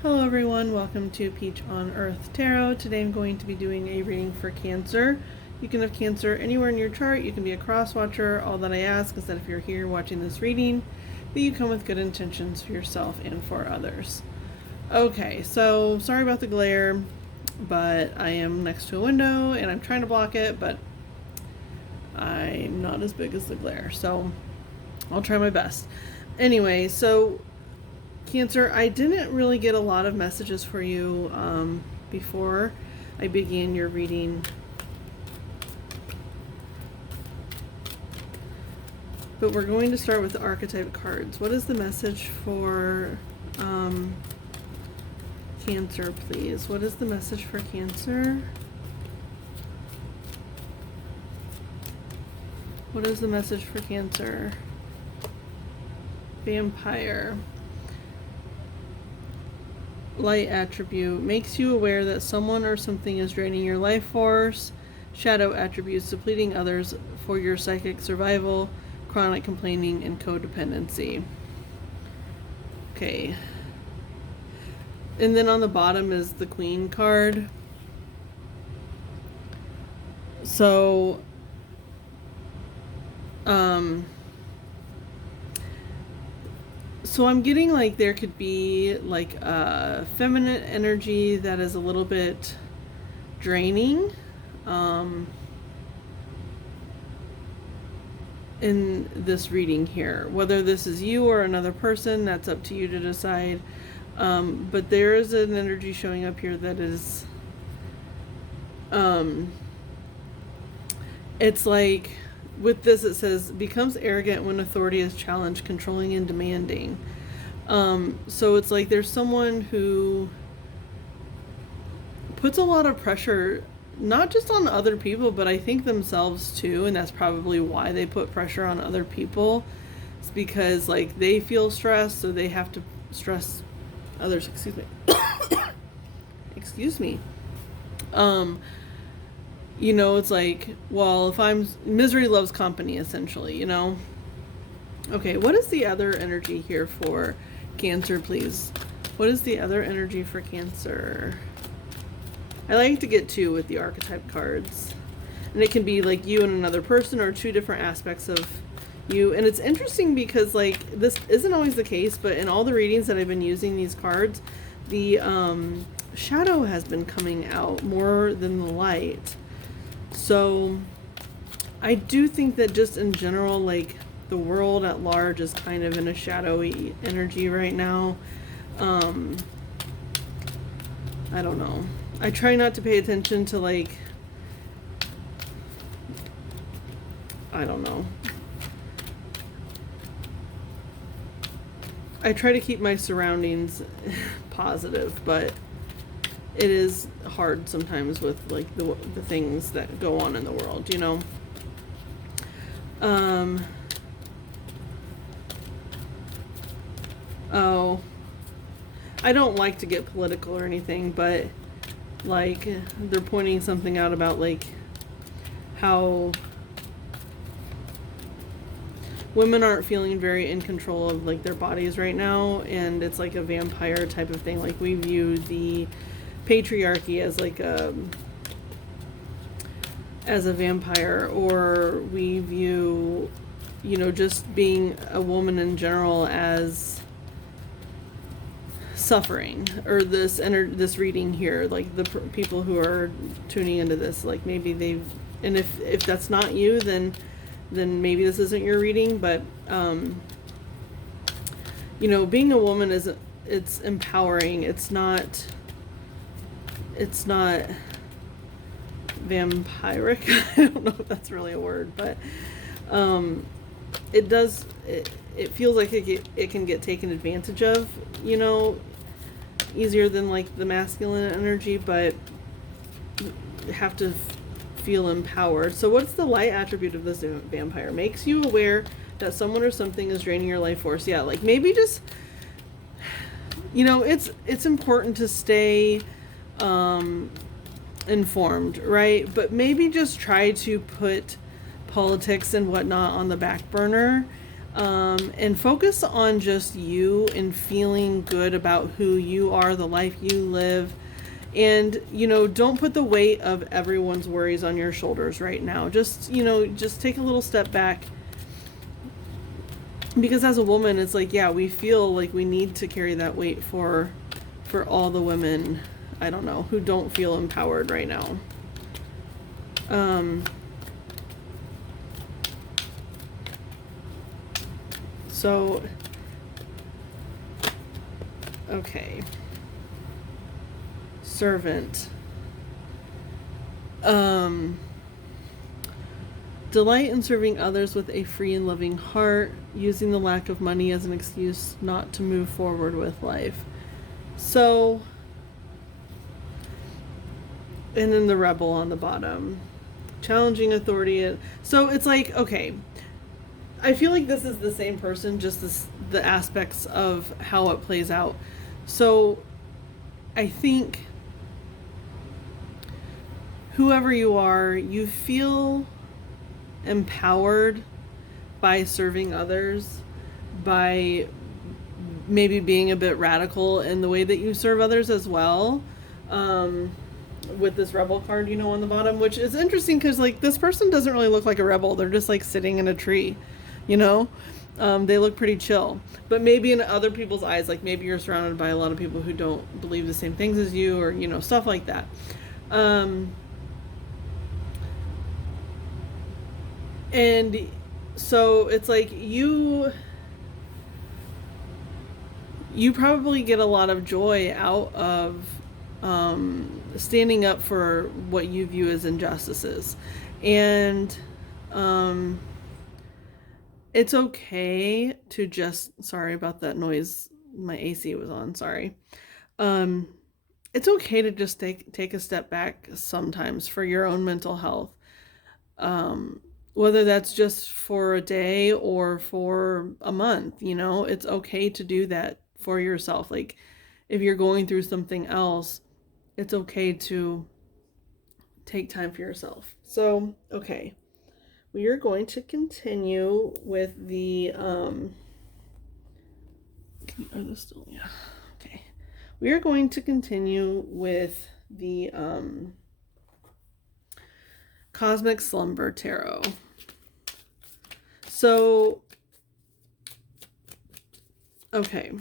Hello everyone, welcome to Peach on Earth Tarot. Today I'm going to be doing a reading for Cancer. You can have Cancer anywhere in your chart. You can be a cross watcher. All that I ask is that if you're here watching this reading, that you come with good intentions for yourself and for others. Okay, so sorry about the glare, but I am next to a window and I'm trying to block it, but I'm not as big as the glare, so I'll try my best. Anyway, so Cancer, I didn't really get a lot of messages for you before I began your reading. But we're going to start with the archetype cards. What is the message for Cancer, please? What is the message for Cancer? What is the message for Cancer? Vampire. Light attribute makes you aware that someone or something is draining your life force. Shadow attributes depleting others for your psychic survival, chronic complaining, and codependency. Okay. And then on the bottom is the Queen card. So, So I'm getting like there could be like a feminine energy that is a little bit draining in this reading here. Whether this is you or another person, that's up to you to decide. But there is an energy showing up here that is it's like with this it says becomes arrogant when authority is challenged, controlling and demanding. So it's like there's someone who puts a lot of pressure not just on other people, but I think themselves too, and that's probably why they put pressure on other people. It's because like they feel stressed, so they have to stress others. Excuse me. Excuse me. You know, it's like, well, if I'm misery loves company, essentially, you know. Okay, what is the other energy here for Cancer, please? What is the other energy for Cancer? I like to get two with the archetype cards. And it can be like you and another person or two different aspects of you. And it's interesting because like this isn't always the case, but in all the readings that I've been using these cards, the shadow has been coming out more than the light. So I do think that just in general, like the world at large is kind of in a shadowy energy right now. I don't know. I try not to pay attention to like, I don't know. I try to keep my surroundings positive, but it is hard sometimes with like the things that go on in the world, you know. Oh, I don't like to get political or anything, but like they're pointing something out about like how women aren't feeling very in control of like their bodies right now, and it's like a vampire type of thing. Like we view the patriarchy as like as a vampire, or we view, you know, just being a woman in general as suffering. Or this reading here, like the people who are tuning into this, like maybe they've, and if that's not you, then maybe this isn't your reading. But you know, being a woman it's empowering. It's not vampiric. I don't know if that's really a word, but it feels like it can get taken advantage of, you know, easier than like the masculine energy, but you have to feel empowered. So what's the light attribute of this vampire? Makes you aware that someone or something is draining your life force. Yeah, like maybe just, you know, it's important to stay informed, right? But maybe just try to put politics and whatnot on the back burner. And focus on just you and feeling good about who you are, the life you live. And, don't put the weight of everyone's worries on your shoulders right now. Just take a little step back. Because as a woman, it's like, yeah, we feel like we need to carry that weight for all the women, I don't know, who don't feel empowered right now. So, okay. Servant. Delight in serving others with a free and loving heart, using the lack of money as an excuse not to move forward with life. So, and then the rebel on the bottom. Challenging authority. So it's like, okay, I feel like this is the same person, just the aspects of how it plays out. So I think whoever you are, you feel empowered by serving others, by maybe being a bit radical in the way that you serve others as well. With this rebel card, on the bottom, which is interesting because, like, this person doesn't really look like a rebel. They're just, like, sitting in a tree, They look pretty chill. But maybe in other people's eyes, like, maybe you're surrounded by a lot of people who don't believe the same things as you, or, stuff like that. And so it's like you probably get a lot of joy out of standing up for what you view as injustices. And it's okay to just, sorry about that noise, my AC was on, sorry. It's okay to just take a step back sometimes for your own mental health. Whether that's just for a day or for a month, it's okay to do that for yourself. Like, if you're going through something else, it's okay to take time for yourself. So, okay. We are going to continue with the, are those still, yeah. Okay. We are going to continue with the, Cosmic Slumber Tarot. So, okay.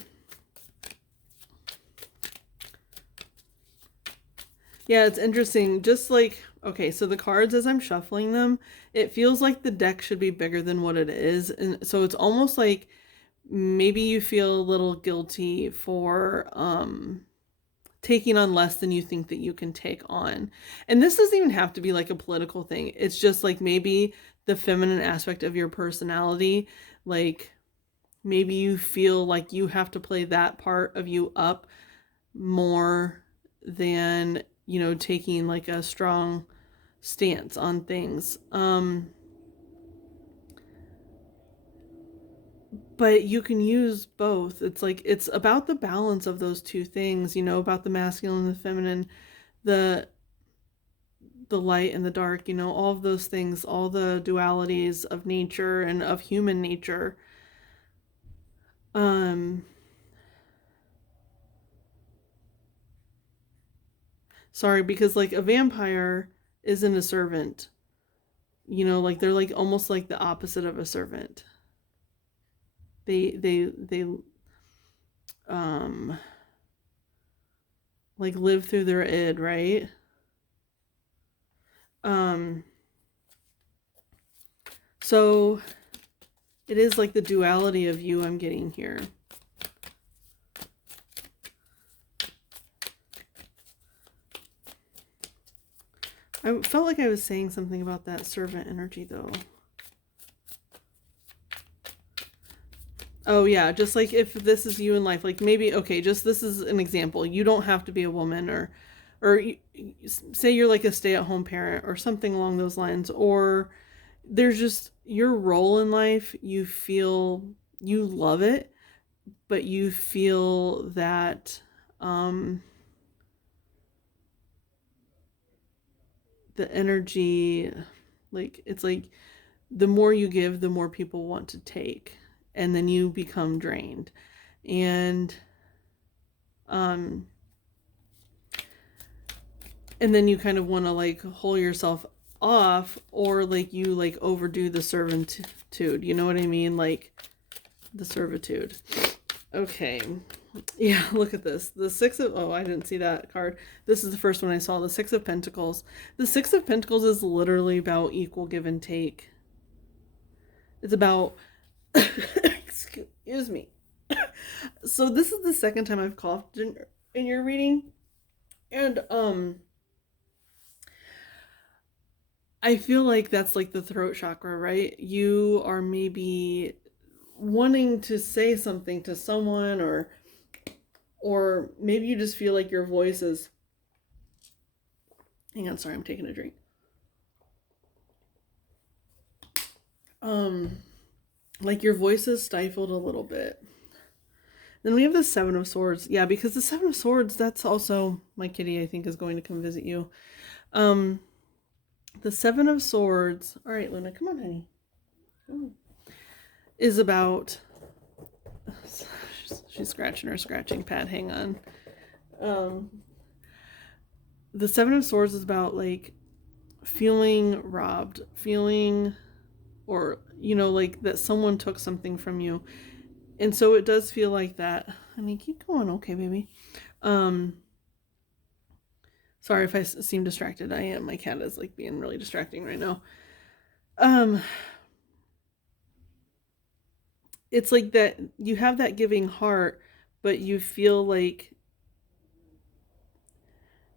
Yeah, it's interesting. Just like, okay, so the cards, as I'm shuffling them, it feels like the deck should be bigger than what it is. And so it's almost like maybe you feel a little guilty for taking on less than you think that you can take on. And this doesn't even have to be like a political thing. It's just like maybe the feminine aspect of your personality, like maybe you feel like you have to play that part of you up more than, taking like a strong stance on things. But you can use both. It's like, it's about the balance of those two things, about the masculine and the feminine, the light and the dark, all of those things, all the dualities of nature and of human nature. Sorry, because like a vampire isn't a servant. Like they're like almost like the opposite of a servant. They like live through their id, right? So it is like the duality of you I'm getting here. I felt like I was saying something about that servant energy though. Oh yeah, just like if this is you in life, like maybe, okay, just this is an example. You don't have to be a woman, or say you're like a stay-at-home parent or something along those lines, or there's just your role in life, you feel you love it, but you feel that the energy, like it's like the more you give, the more people want to take. and then you become drained. And and then you kind of want to like hold yourself off, or like you like overdo the servitude, you know what I mean, like the servitude. Okay, yeah, look at this. The Six of, oh, I didn't see that card. This is the first one I saw, the Six of Pentacles. The Six of Pentacles is literally about equal give and take. It's about excuse me. So this is the second time I've coughed in your reading, and I feel like that's like the throat chakra, right? You are maybe wanting to say something to someone, or maybe you just feel like your voice is, hang on, sorry, I'm taking a drink. Like your voice is stifled a little bit. Then we have the Seven of Swords. Yeah, because the Seven of Swords, that's also, my kitty, I think, is going to come visit you. The Seven of Swords, all right, Luna, come on, honey. Oh. Is about, she's scratching her scratching pad, hang on. The Seven of Swords is about like feeling robbed, feeling, or, you know, like that someone took something from you. And so it does feel like that. Honey, keep going. Okay, baby. Sorry if I seem distracted. I am. My cat is like being really distracting right now. It's like that you have that giving heart, but you feel like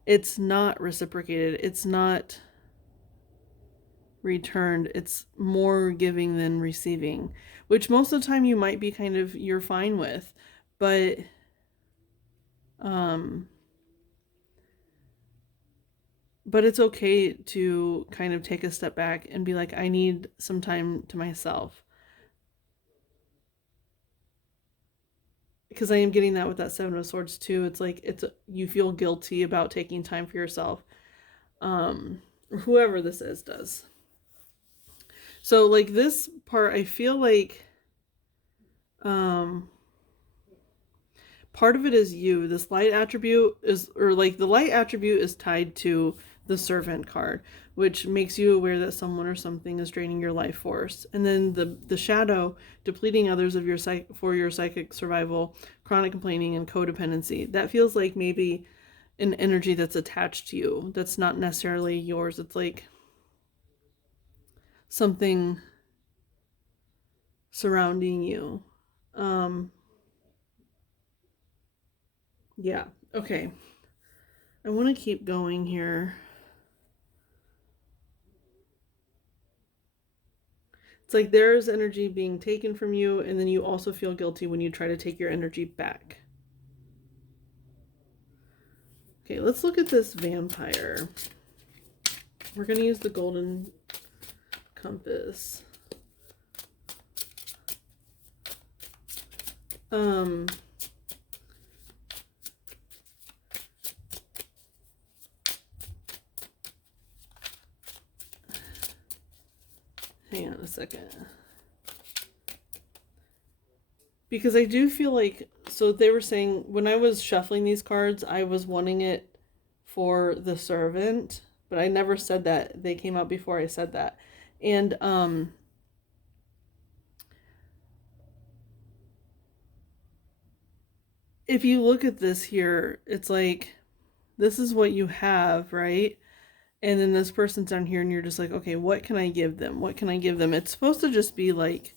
it's not reciprocated. It's not returned. It's more giving than receiving, which most of the time you might be kind of, you're fine with, but it's okay to kind of take a step back and be like, I need some time to myself. Because I am getting that with that Seven of Swords too. It's like, you feel guilty about taking time for yourself. Whoever this is does. So like this part, I feel like part of it is you. This light attribute is, or like the light attribute is tied to the Servant card, which makes you aware that someone or something is draining your life force. And then the shadow, depleting others of your for your psychic survival, chronic complaining, and codependency. That feels like maybe an energy that's attached to you, that's not necessarily yours. It's like something surrounding you. Yeah, okay. I want to keep going here. It's like there's energy being taken from you, and then you also feel guilty when you try to take your energy back. Okay, let's look at this vampire. We're going to use the golden compass. Hang on a second. Because I do feel like, so they were saying, when I was shuffling these cards, I was wanting it for the Servant, but I never said that. They came out before I said that. And if you look at this here, it's like, this is what you have, right? And then this person's down here, and you're just like, okay, what can I give them? What can I give them? It's supposed to just be like,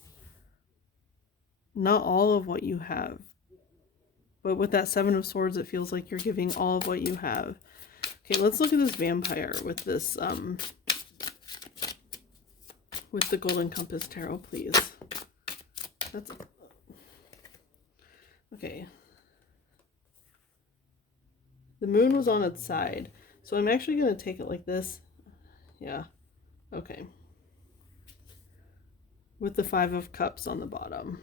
not all of what you have. But with that Seven of Swords, it feels like you're giving all of what you have. Okay, let's look at this vampire with this, with the Golden Compass Tarot, please. That's, okay. The moon was on its side. So I'm actually going to take it like this. Yeah. Okay. With the Five of Cups on the bottom.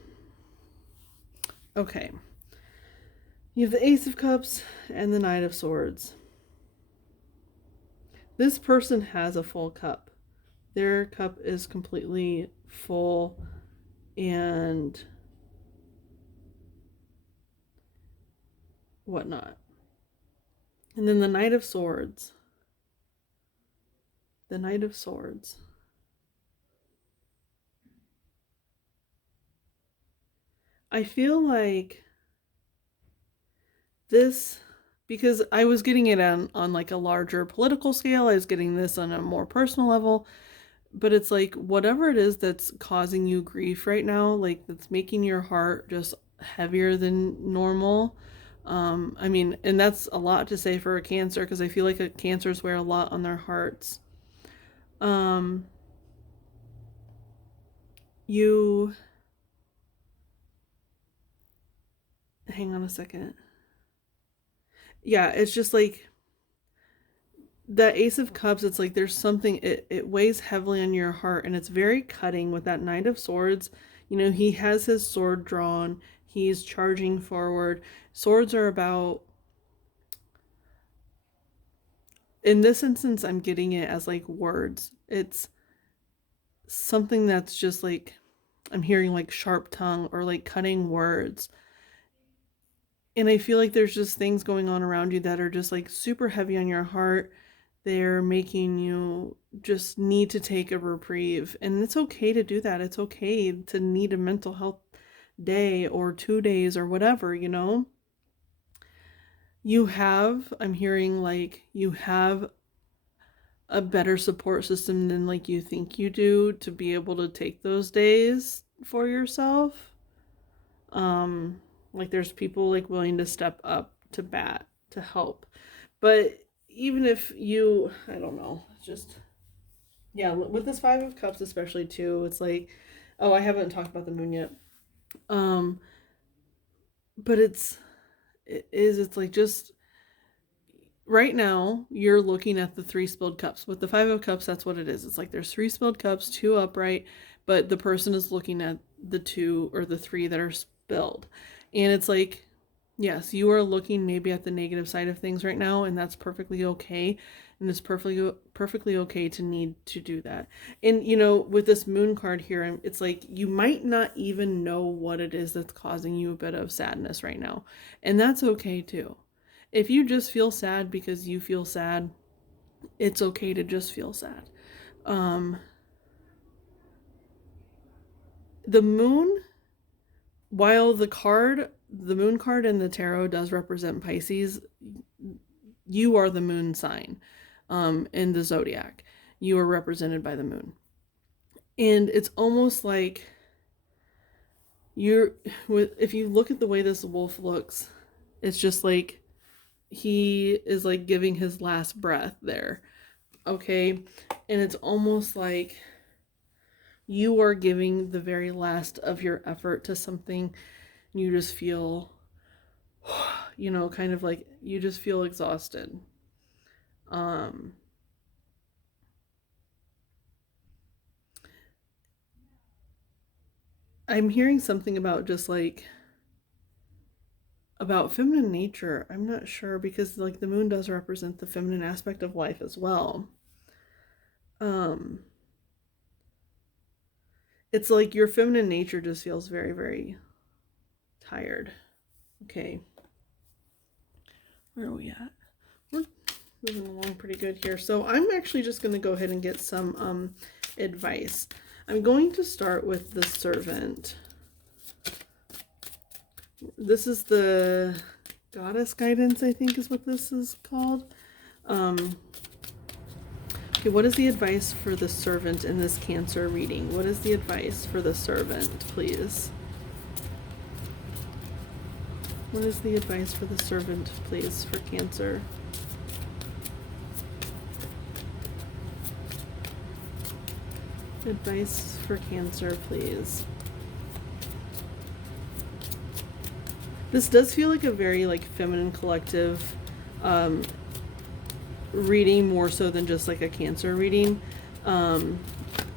Okay. You have the Ace of Cups and the Knight of Swords. This person has a full cup. Their cup is completely full, and whatnot. And then the Knight of Swords. The Knight of Swords. I feel like this, because I was getting it on like a larger political scale, I was getting this on a more personal level, but it's like whatever it is that's causing you grief right now, like that's making your heart just heavier than normal. I mean, and that's a lot to say for a Cancer, because I feel like Cancers wear a lot on their hearts. You hang on a second. Yeah, it's just like that Ace of Cups, it's like there's something, it weighs heavily on your heart, and it's very cutting with that Knight of Swords. You know, he has his sword drawn, he's charging forward. Swords are about, in this instance, I'm getting it as like words. It's something that's just like, I'm hearing like sharp tongue or like cutting words. And I feel like there's just things going on around you that are just like super heavy on your heart. They're making you just need to take a reprieve. And it's okay to do that. It's okay to need a mental health day or 2 days or whatever, you know? I'm hearing like you have a better support system than like you think you do to be able to take those days for yourself. Like there's people like willing to step up to bat to help. But even if you, I don't know, just, yeah, with this Five of Cups especially too, it's like, oh, I haven't talked about the moon yet. But it's like just right now you're looking at the 3 spilled cups. With the Five of Cups, that's what it is. It's like there's 3 spilled cups, 2 upright, but the person is looking at the 2 or the 3 that are spilled. And it's like, yes, you are looking maybe at the negative side of things right now, and that's perfectly okay. And it's perfectly okay to need to do that. And, you know, with this moon card here, it's like you might not even know what it is that's causing you a bit of sadness right now. And that's okay too. If you just feel sad because you feel sad, it's okay to just feel sad. The moon, while the moon card in the tarot does represent Pisces, you are the moon sign in the zodiac. You are represented by the moon. And it's almost like if you look at the way this wolf looks, it's just like he is like giving his last breath there. Okay? And it's almost like you are giving the very last of your effort to something. You just feel, you know, kind of like you just feel exhausted. I'm hearing something about just like about feminine nature. I'm not sure, because like the moon does represent the feminine aspect of life as well. It's like your feminine nature just feels very, very tired. Okay. Where are we at? We're moving along pretty good here. So I'm actually just going to go ahead and get some advice. I'm going to start with the Servant. This is the Goddess Guidance, I think is what this is called. Okay, what is the advice for the Servant in this Cancer reading? What is the advice for the Servant, please? What is the advice for the Servant, please, for Cancer? Advice for Cancer, please. This does feel like a very like feminine collective reading, more so than just like a Cancer reading. And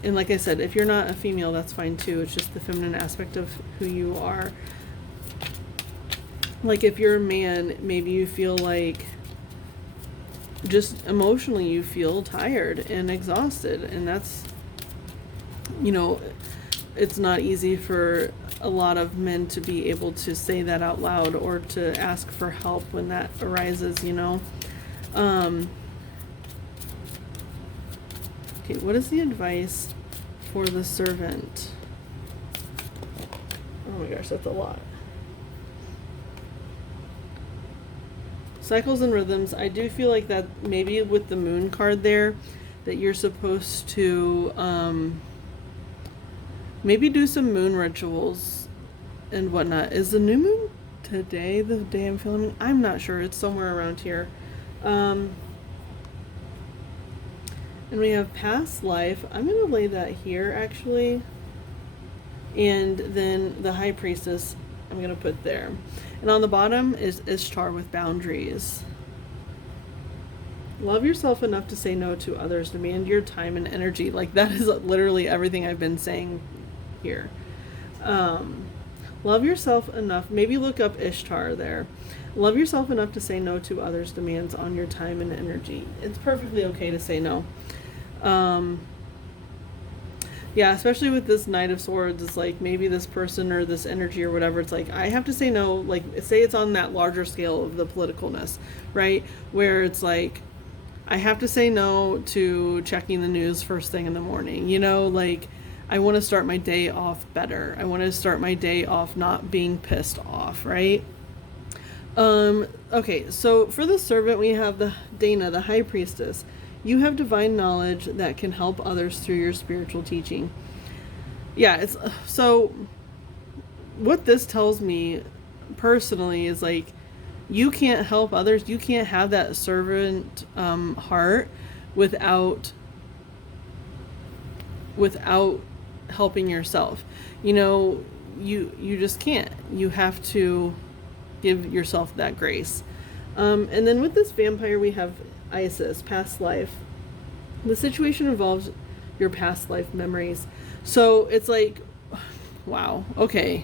like I said, if you're not a female, that's fine too. It's just the feminine aspect of who you are. Like if you're a man, maybe you feel like just emotionally you feel tired and exhausted, and that's, you know, it's not easy for a lot of men to be able to say that out loud or to ask for help when that arises, you know. Okay, what is the advice for the servant? Oh my gosh, that's a lot. Cycles and rhythms. I do feel like that maybe with the moon card there, that you're supposed to maybe do some moon rituals and whatnot. Is the new moon today the day I'm filming? I'm not sure. It's somewhere around here. And we have past life. I'm going to lay that here actually. And then the high priestess I'm going to put there. And on the bottom is Ishtar with boundaries. Love yourself enough to say no to others. Demand your time and energy. Like, that is literally everything I've been saying here. Love yourself enough. Maybe look up Ishtar there. Love yourself enough to say no to others' demands on your time and energy. It's perfectly okay to say no. Yeah, especially with this Knight of Swords, it's like maybe this person or this energy or whatever, it's like, I have to say no, like, say it's on that larger scale of the politicalness, right? Where it's like, I have to say no to checking the news first thing in the morning, you know, like, I want to start my day off better. I want to start my day off not being pissed off, right? Okay, so for the servant, we have the Dana, the high priestess. You have divine knowledge that can help others through your spiritual teaching. Yeah, it's so what this tells me personally is like, you can't help others. You can't have that servant heart without helping yourself. You know, you just can't. You have to give yourself that grace. And then with this vampire, we have Isis, past life. The situation involves your past life memories. So it's like, wow, okay.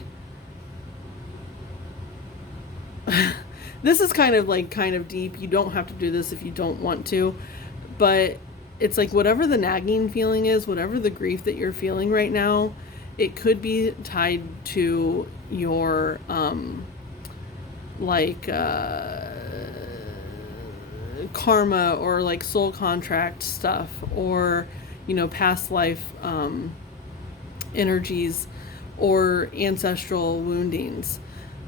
This is kind of deep. You don't have to do this if you don't want to. But it's like, whatever the nagging feeling is, whatever the grief that you're feeling right now, it could be tied to your karma or like soul contract stuff, or, you know, past life energies or ancestral woundings.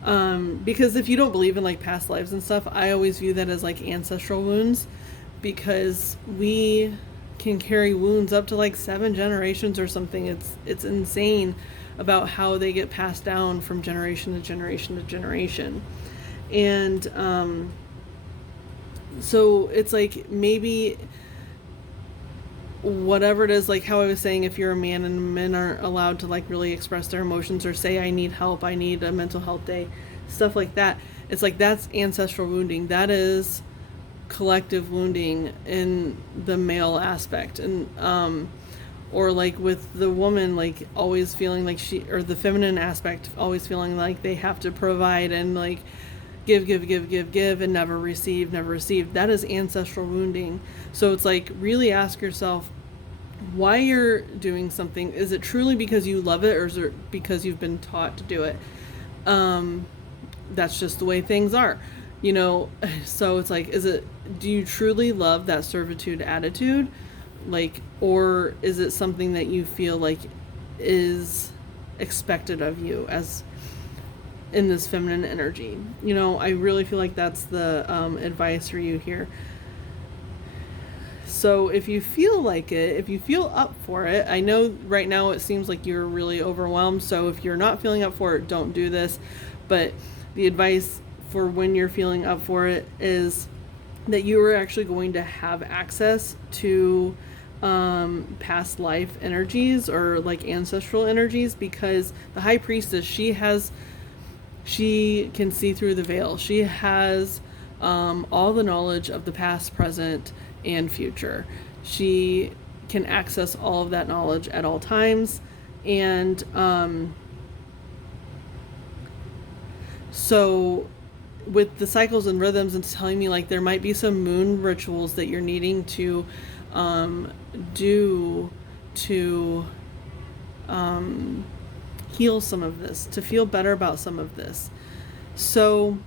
Because if you don't believe in like past lives and stuff, I always view that as like ancestral wounds, because we can carry wounds up to like 7 generations or something. It's insane about how they get passed down from generation to generation to generation. And so it's like, maybe whatever it is, like how I was saying, if you're a man and men aren't allowed to like really express their emotions or say, I need help, I need a mental health day, stuff like that. It's like, that's ancestral wounding. That is collective wounding in the male aspect. And or like with the woman, like always feeling like or the feminine aspect, always feeling like they have to provide and like give and never receive. That is ancestral wounding. So it's like, really ask yourself why you're doing something. Is it truly because you love it, or is it because you've been taught to do it? That's just the way things are, you know. So it's like, do you truly love that servitude attitude, like, or is it something that you feel like is expected of you as in this feminine energy? You know, I really feel like that's the advice for you here. So if you feel like it, if you feel up for it, I know right now it seems like you're really overwhelmed, so if you're not feeling up for it, don't do this. But the advice for when you're feeling up for it is that you are actually going to have access to past life energies or like ancestral energies, because the high priestess, she can see through the veil. She has all the knowledge of the past, present, and future. She can access all of that knowledge at all times. And so with the cycles and rhythms, it's telling me like there might be some moon rituals that you're needing to do to heal some of this, to feel better about some of this. So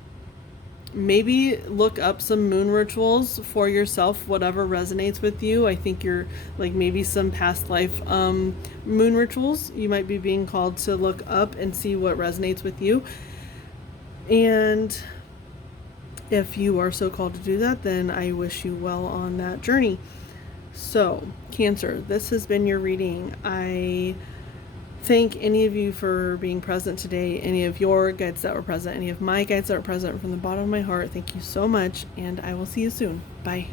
maybe look up some moon rituals for yourself, whatever resonates with you. I think you're like maybe some past life moon rituals you might be being called to look up and see what resonates with you. And if you are so called to do that, then I wish you well on that journey. So, Cancer, this has been your reading. I thank any of you for being present today, any of your guides that were present, any of my guides that were present, from the bottom of my heart. Thank you so much, and I will see you soon. Bye.